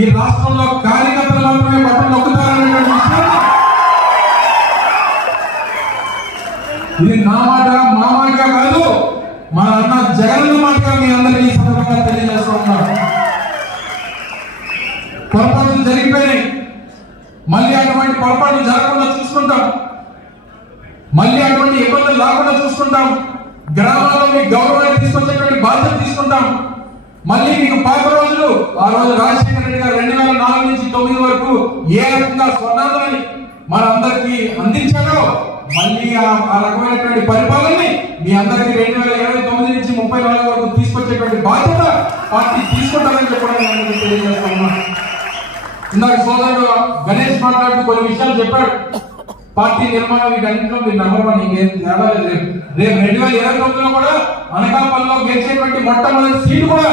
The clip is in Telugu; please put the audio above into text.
ఈ రాష్ట్రంలో కార్యకర్తలు మాత్రమే బట్టలు నొక్కుతారనేటువంటి విషయం. ఇది నా మాట మా మాట కాదు. మన అన్న జగన్ మాటగా మీ అందరికీ ఈ సందర్భంగా తెలియజేస్తూ ఉన్నాను. పొరపాట్లు జరిగిపోయినాయి. మళ్ళీ అటువంటి పొరపాట్లు జరగకుండా చూసుకుంటాం. మళ్ళీ అటువంటి ఇబ్బందులు రాకుండా చూసుకుంటాం. గ్రామాల్లో మీ గౌరవాన్ని తీసుకొచ్చేటువంటి బాధ్యత తీసుకుంటాం. మళ్ళీ మీకు పాత రోజులు ఆ రోజు రాజశేఖర రెడ్డి గారు రెండు వేల నాలుగు నుంచి తొమ్మిది వరకు ఏ రకంగా స్వర్ణాంధ్రాన్ని మనందరికీ అందించారో మళ్ళీ ఆ రకమైనటువంటి పరిపాలనని మీ అందరికీ రెండు వేల ఇరవై తొమ్మిది నుంచి ముప్పై నాలుగు వరకు తీసుకొచ్చేటువంటి బాధ్యత పార్టీ తీసుకుంటారని చెప్పడం నేను తెలియజేస్తా ఇందాక సోదరుడు గణేష్ మాట్లాడుతూ కొన్ని విషయాలు చెప్పాడు. పార్టీ నిర్మాణం వీటన్నింటిలో మీరు నెంబర్ వన్ ఇంకేం తేడా లేదు. రేపు రేపు రెండు వేల ఇరవై తొమ్మిదిలో కూడా అనకాపల్లిలో గెలిచేటువంటి మొట్టమొదటి సీటు కూడా